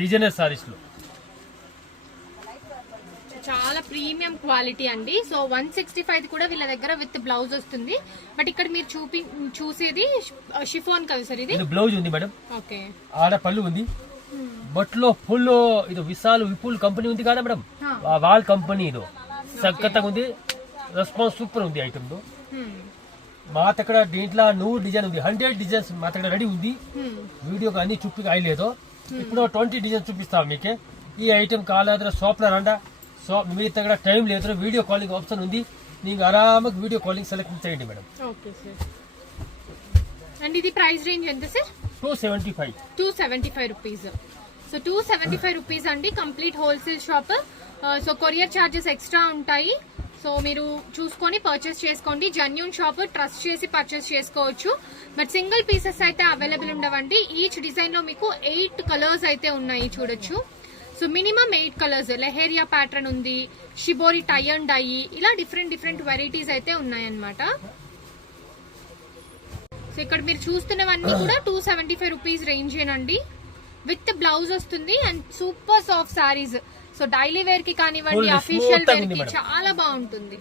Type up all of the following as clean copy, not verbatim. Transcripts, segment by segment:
Designer saris లో చాలా premium quality అండి. సో 165 కూడా వీళ్ళ దగ్గర విత్ బ్లౌజ్ వస్తుంది. బట్ ఇక్కడ మీరు చూసేది షిఫాన్ కదా సార్? ఇది బ్లౌజ్ ఉంది మేడం. ఓకే, ఆడ పళ్ళు ఉంది. బట్లో ఫుల్ ఇది విపుల్ కంపెనీ ఉంది కదా మేడం, వాళ్ళ కంపెనీ ఇది సక్కత్తగా ఉంది. రెస్పాన్స్ సూపర్ ఉంది ఐటమ్ లో. మా దగ్గర దీంట్లో 100 డిజైన్ ఉంది, 100 డిజైన్స్ మా దగ్గర రెడీ ఉంది. వీడియోకి అన్ని చూపి అయ్యలేదు. ఇప్పుడు 20 డిజైన్ చూపిస్తాం మీకే. ఈ ఐటమ్ కాలేదో షాప్ లో రండా. మీ దగ్గర టైం లేదు, వీడియో కాలింగ్ ఆప్షన్ ఉంది. నీకు ఆరామగా వీడియో కాలింగ్ సెలెక్ట్ చేయండి మేడం. Okay sir. అండ్ ఇది ప్రైస్ రేంజ్ ఎంత సార్? 275 రూపీస్. సో 275 రూపీస్ అండి, complete wholesale shop. So courier charges extra ఉంటాయి. సో మీరు చూసుకొని పర్చేస్ చేసుకోండి. జెన్యూన్ షాప్, ట్రస్ట్ చేసి పర్చేస్ చేసుకోవచ్చు. బట్ సింగిల్ పీసెస్ అయితే అవైలబుల్ ఉండవండి. ఈచ్ డిజైన్ లో మీకు 8 కలర్స్ అయితే ఉన్నాయి చూడొచ్చు. So minimum 8 colours. Leheriya pattern ఉంది, షిబోరి టై అండ్ డై, ఇలా డిఫరెంట్ వెరైటీస్ అయితే ఉన్నాయన్నమాట. సో ఇక్కడ మీరు చూస్తున్నవన్నీ కూడా 275 రూపీస్ రేంజ్ ఏనండి. విత్ బ్లౌజ్ వస్తుంది and super soft saris. So daily wear కి కానివ్వండి, అఫీషియల్ వేర్ కి చాలా బాగుంటుంది.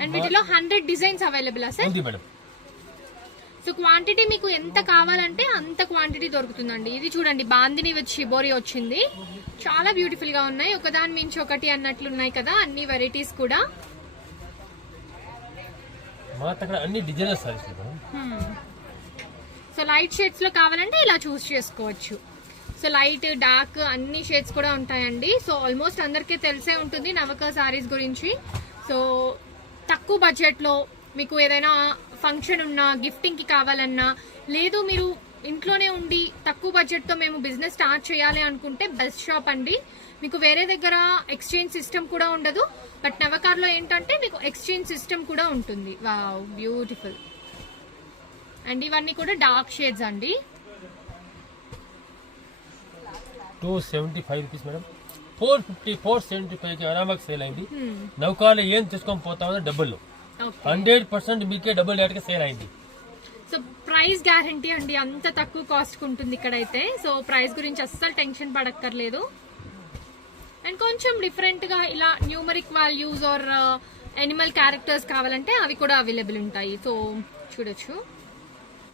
అండ్ వీటిలో 100 designs available sir. So quantity మీకు ఎంత కావాలంటే అంత క్వాంటిటీ దొరుకుతుందండి. ఇది చూడండి, బాందిని విత్ షిబోరి వచ్చింది. చాలా బ్యూటిఫుల్ గా ఉన్నాయి, ఒకదాని మించి ఒకటి అన్నట్లు ఉన్నాయి కదా అన్ని వెరైటీస్ కూడా. సో లైట్ షేడ్స్ లో కావాలంటే ఇలా చూస్ చేసుకోవచ్చు. సో లైట్, డార్క్ అన్ని షేడ్స్ కూడా ఉంటాయండి. సో ఆల్మోస్ట్ అందరికీ తెలిసే ఉంటుంది నవక సారీస్ గురించి. సో తక్కువ బడ్జెట్ లో మీకు ఏదైనా ఫంక్షన్ ఉన్నా, గిఫ్టింగ్ కి కావాలన్నా, లేదు మీరు ఇంట్లోనే ఉండి తక్కువ బడ్జెట్ తో మేము బిజినెస్ స్టార్ట్ చేయాలి అనుకుంటే బెస్ట్ షాప్ అండి. మీకు వేరే దగ్గర ఎక్స్చేంజ్ సిస్టమ్ కూడా ఉండదు. బట్ నవకార్ లో ఏంటంటే మీకు ఎక్స్చేంజ్ సిస్టమ్ కూడా ఉంటుంది. Wow, beautiful. అండ్ ఇవన్నీ కూడా డార్క్ షేడ్స్ అండి. 275 రూపీస్ మేడం. 450, 475 కి ఆరామాగా సేల్ అయింది. నౌకాలో ఏం తీసుకొని పోతామో డబ్బులు 100% మీకే డబుల్ రేట్ కి సేల్ అయింది. సో ప్రైస్ గ్యారంటీ అండి, అంత తక్కువ కాస్ట్ ఉంటుంది ఇక్కడైతే. సో ప్రైస్ గురించి అస్సలు టెన్షన్ పడక్కర్లేదు. అండ్ కొంచెం డిఫరెంట్ గా ఇలా numeric values are Animal characters కావాలంటే అవి కూడా అవైలబుల్ ఉంటాయి. సో చూడొచ్చు.